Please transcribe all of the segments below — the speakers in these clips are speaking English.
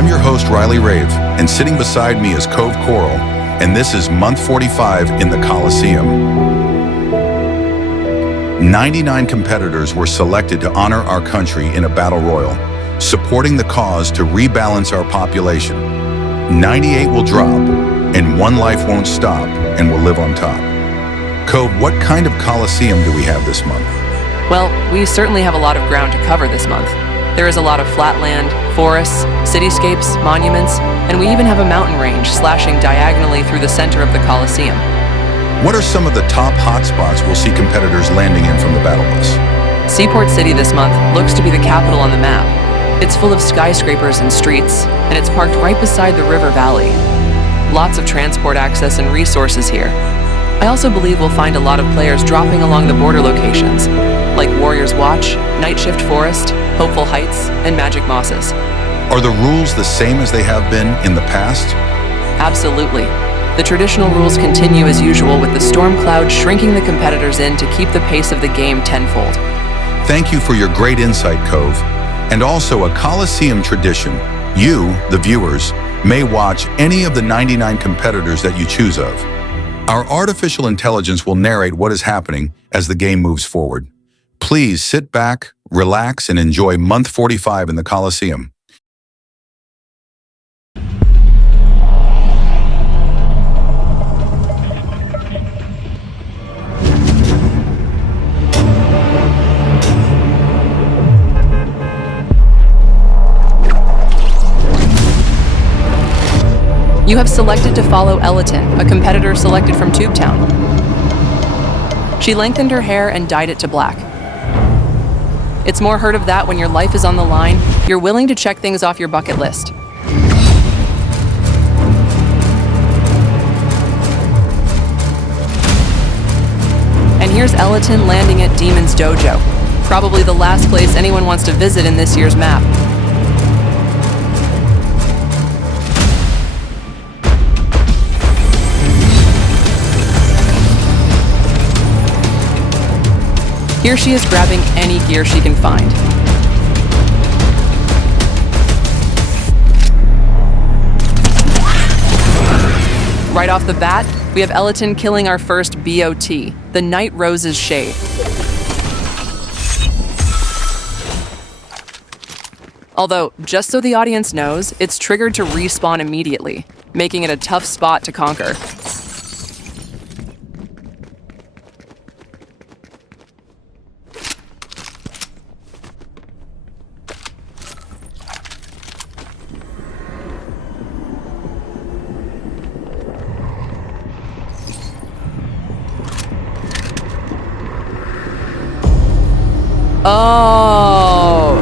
I'm your host, Riley Rave, and sitting beside me is Cove Coral, and this is month 45 in the Colosseum. 99 competitors were selected to honor our country in a battle royal, supporting the cause to rebalance our population. 98 will drop, and one life won't stop and will live on top. Cove, what kind of Colosseum do we have this month? Well, we certainly have a lot of ground to cover this month. There is a lot of flat land, forests, cityscapes, monuments, and we even have a mountain range slashing diagonally through the center of the Colosseum. What are some of the top hotspots we'll see competitors landing in from the battle bus? Seaport City this month looks to be the capital on the map. It's full of skyscrapers and streets, and it's parked right beside the river valley. Lots of transport access and resources here. I also believe we'll find a lot of players dropping along the border locations, like Warrior's Watch, Night Shift Forest, Hopeful Heights, and Magic Mosses. Are the rules the same as they have been in the past? Absolutely. The traditional rules continue as usual, with the storm cloud shrinking the competitors in to keep the pace of the game tenfold. Thank you for your great insight, Cove. And also a Colosseum tradition. You, the viewers, may watch any of the 99 competitors that you choose of. Our artificial intelligence will narrate what is happening as the game moves forward. Please sit back, relax, and enjoy month 45 in the Colosseum. You have selected to follow Eliton, a competitor selected from Tubetown. She lengthened her hair and dyed it to black. It's more heard of that when your life is on the line, you're willing to check things off your bucket list. And here's Eliton landing at Demon's Dojo, probably the last place anyone wants to visit in this year's map. Here she is grabbing any gear she can find. Right off the bat, we have Eleton killing our first BOT, the Night Rose's Shade. Although, just so the audience knows, it's triggered to respawn immediately, making it a tough spot to conquer. Oh,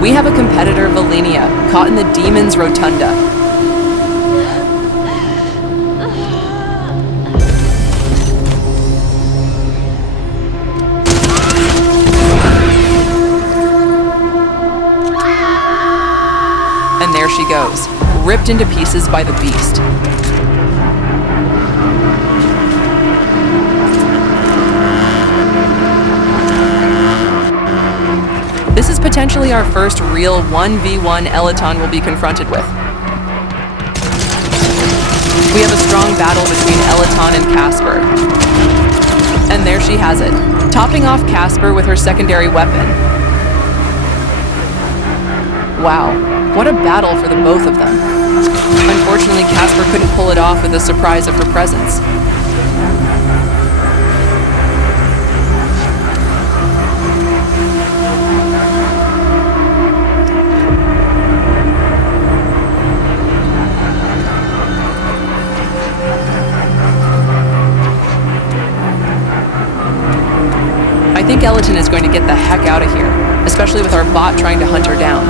we have a competitor, Valenia, caught in the Demon's Rotunda. And there she goes, ripped into pieces by the beast. This is potentially our first real 1v1 Eleton we'll be confronted with. We have a strong battle between Eleton and Casper. And there she has it, topping off Casper with her secondary weapon. Wow, what a battle for the both of them. Unfortunately, Casper couldn't pull it off with the surprise of her presence. I think Eleton is going to get the heck out of here, especially with our bot trying to hunt her down.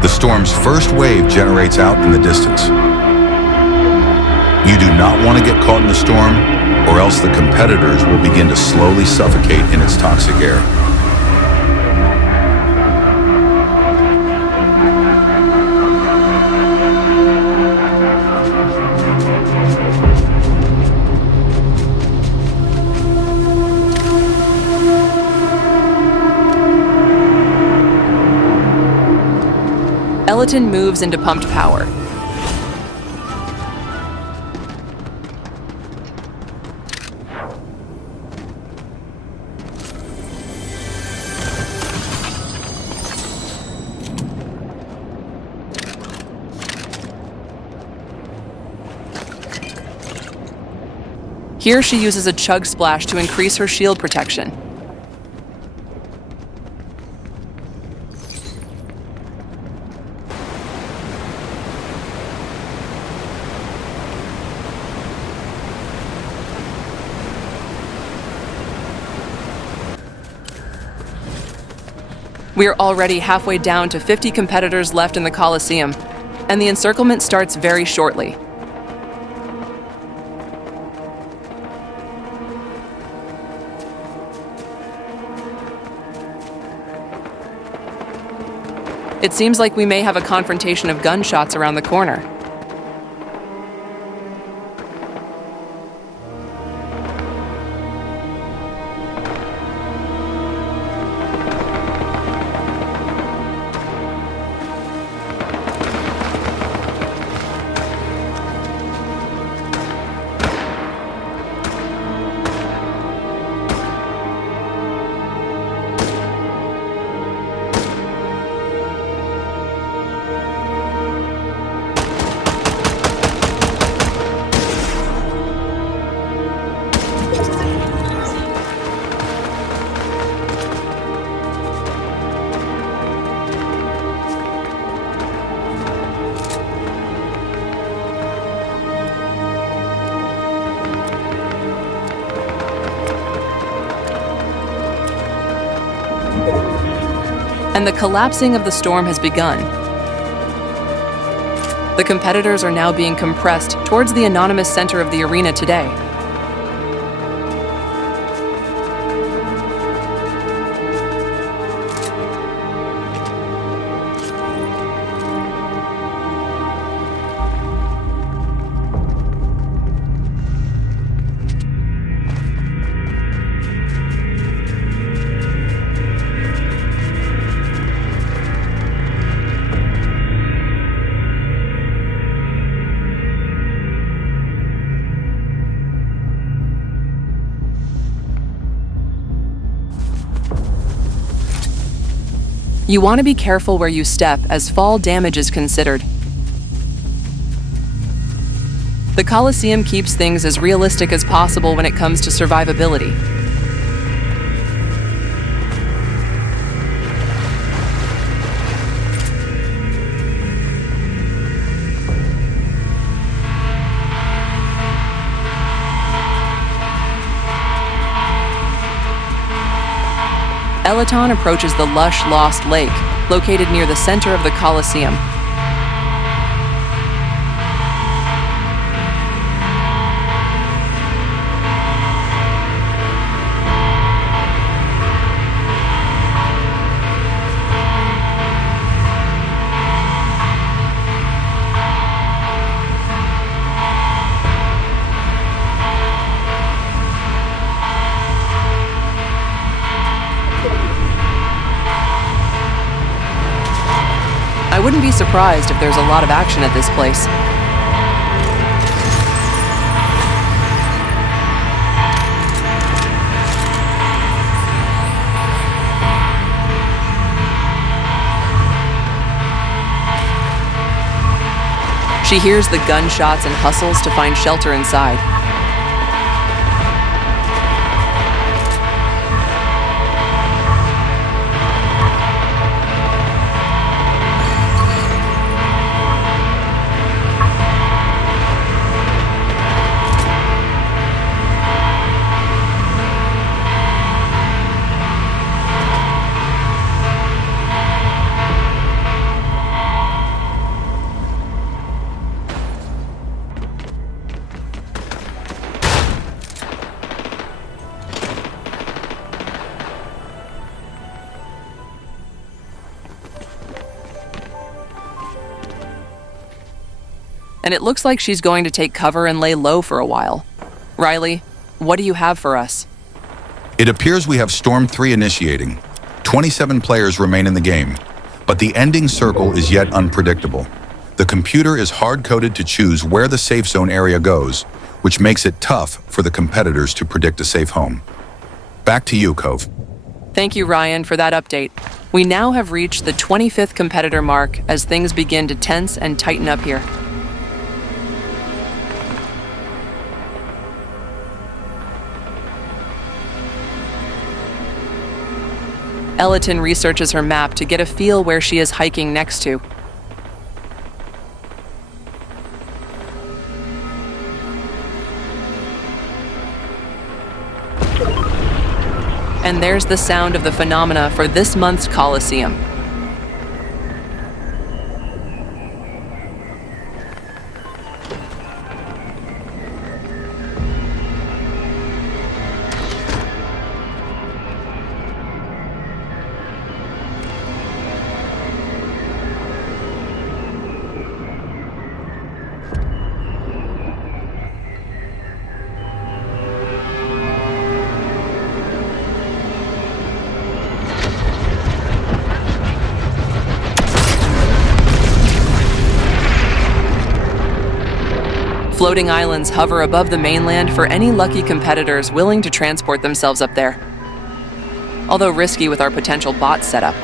The storm's first wave generates out in the distance. You do not want to get caught in the storm, or else the competitors will begin to slowly suffocate in its toxic air. Eleton moves into pumped power. Here she uses a chug splash to increase her shield protection. We are already halfway down to 50 competitors left in the Colosseum, and the encirclement starts very shortly. It seems like we may have a confrontation of gunshots around the corner. And the collapsing of the storm has begun. The competitors are now being compressed towards the anonymous center of the arena today. You want to be careful where you step as fall damage is considered. The Colosseum keeps things as realistic as possible when it comes to survivability. Elaton approaches the lush, lost lake, located near the center of the Colosseum. I wouldn't be surprised if there's a lot of action at this place. She hears the gunshots and hustles to find shelter inside. And it looks like she's going to take cover and lay low for a while. Riley, what do you have for us? It appears we have Storm 3 initiating. 27 players remain in the game, but the ending circle is yet unpredictable. The computer is hard-coded to choose where the safe zone area goes, which makes it tough for the competitors to predict a safe home. Back to you, Cove. Thank you, Ryan, for that update. We now have reached the 25th competitor mark as things begin to tense and tighten up here. Elaton researches her map to get a feel where she is hiking next to. And there's the sound of the phenomena for this month's Colosseum. Floating islands hover above the mainland for any lucky competitors willing to transport themselves up there. Although risky with our potential bot setup.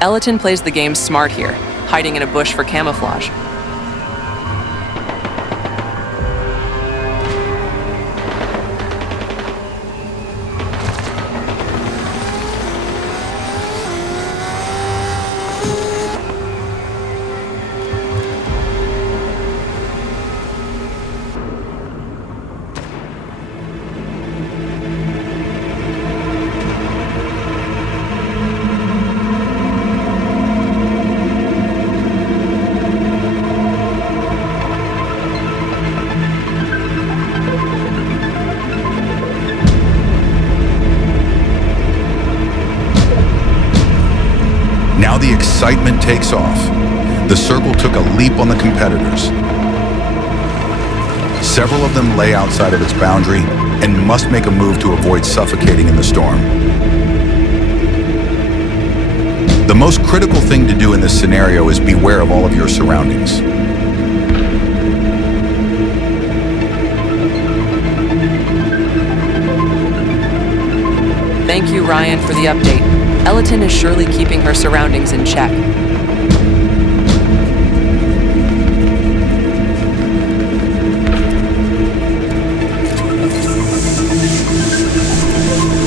Elaton plays the game smart here, hiding in a bush for camouflage. Now the excitement takes off. The circle took a leap on the competitors. Several of them lay outside of its boundary and must make a move to avoid suffocating in the storm. The most critical thing to do in this scenario is beware of all of your surroundings. Thank you, Ryan, for the update. Eliton is surely keeping her surroundings in check.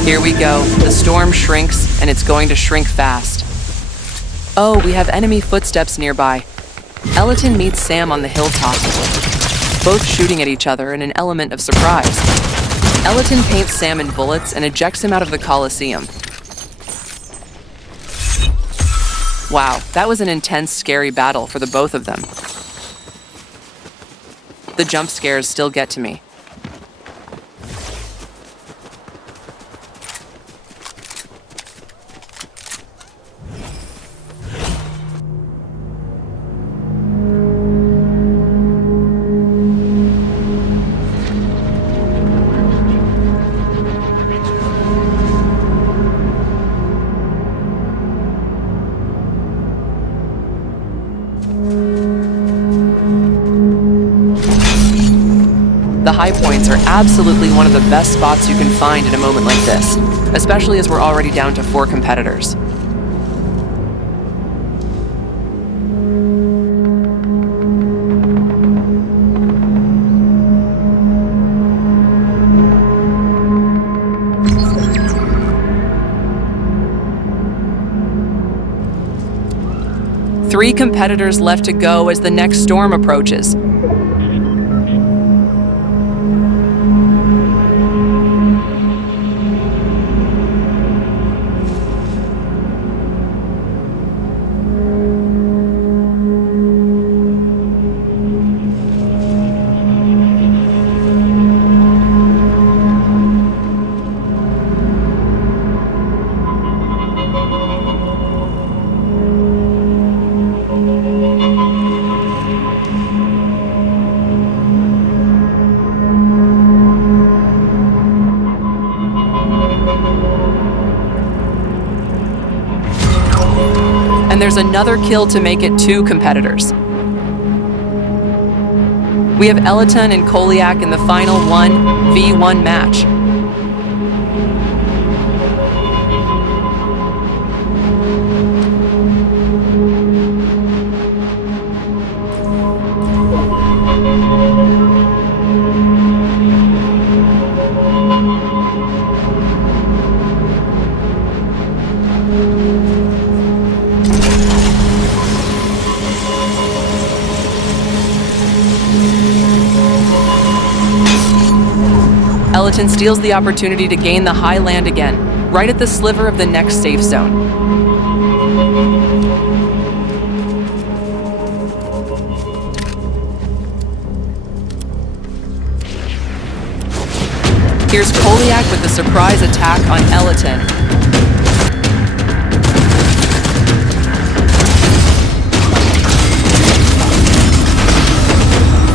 Here we go. The storm shrinks, and it's going to shrink fast. Oh, we have enemy footsteps nearby. Eliton meets Sam on the hilltop, both shooting at each other in an element of surprise. Eliton paints Sam in bullets and ejects him out of the Colosseum. Wow, that was an intense, scary battle for the both of them. The jump scares still get to me. The high points are absolutely one of the best spots you can find in a moment like this, especially as we're already down to 4 competitors. Three competitors left to go as the next storm approaches. And there's another kill to make it 2 competitors. We have Eliton and Koliak in the final 1v1 match. Eliton steals the opportunity to gain the high land again, right at the sliver of the next safe zone. Here's Koliak with the surprise attack on Eliton.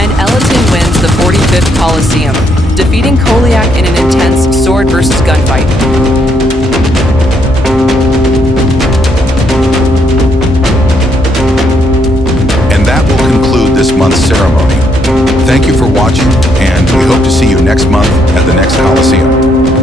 And Eliton wins the 45th Colosseum, defeating Koliak in an intense sword versus gunfight. And that will conclude this month's ceremony. Thank you for watching, and we hope to see you next month at the next Colosseum.